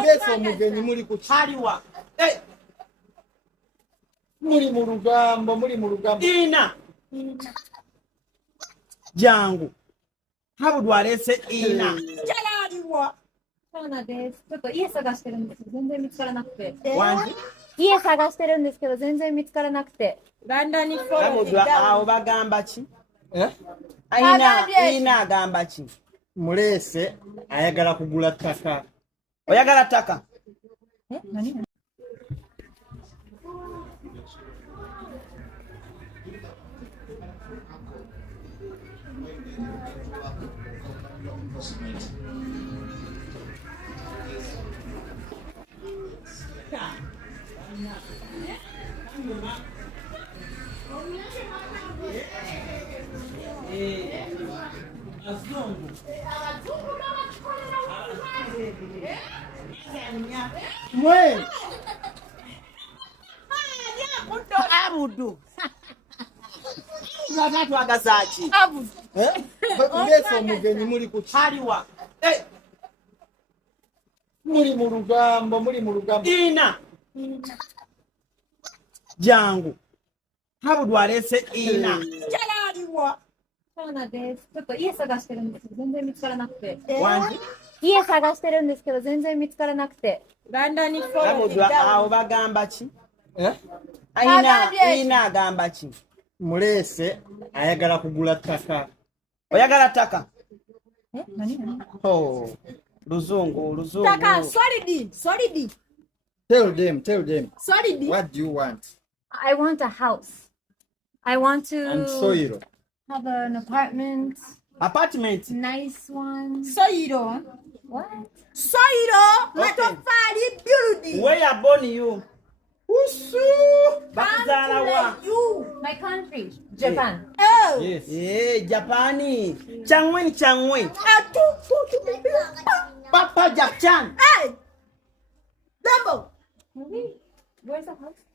Ngeso mugenyi muri ku Haliwa. muri mu Luganda Ina. Jangu. Habu alese ina. Jalaliwa. そうなんです。ちょっと家探してるんですけど全然見つからなくて。Wanji. 家探してるんですけど全然見つからなくて。Banda ni Habu follow. awo bagamba ki? Eh? Ina agamba ki? Mulese ayagala kugula ttaka. Oyagala ttaka? Nani? Mwe Abudu. Natatu agazachi. Abu. ngeso mugenyi muri ku Haliwa. muri mu Luganda Ina. Jangu. Habu alese ina. Jalaliwa. そうなんです。ちょっと家探してるんですけど全然見つからなくて。Wanji. 家探してるんですけど全然見つからなくて。 Banda ni follow. Habu awo bagamba ki? Eh? Ina agamba ki? Mulese ayagala kugula ttaka. Oyagala ttaka? Nani? Oh. Luzungu. Taka solid. Tell them. Solid. What do you want? I want a house. I want to And soil. have an apartment. Apartment. Nice one. Soiro. What? Soiro. Okay. Matofali building. Where you born you? Usu. Bakuzala wa. You. My country, Japan. Oh. Yes. Japani. Changwen. Atu. Papa Jackchan. Hey. Double. Really? Where's the house?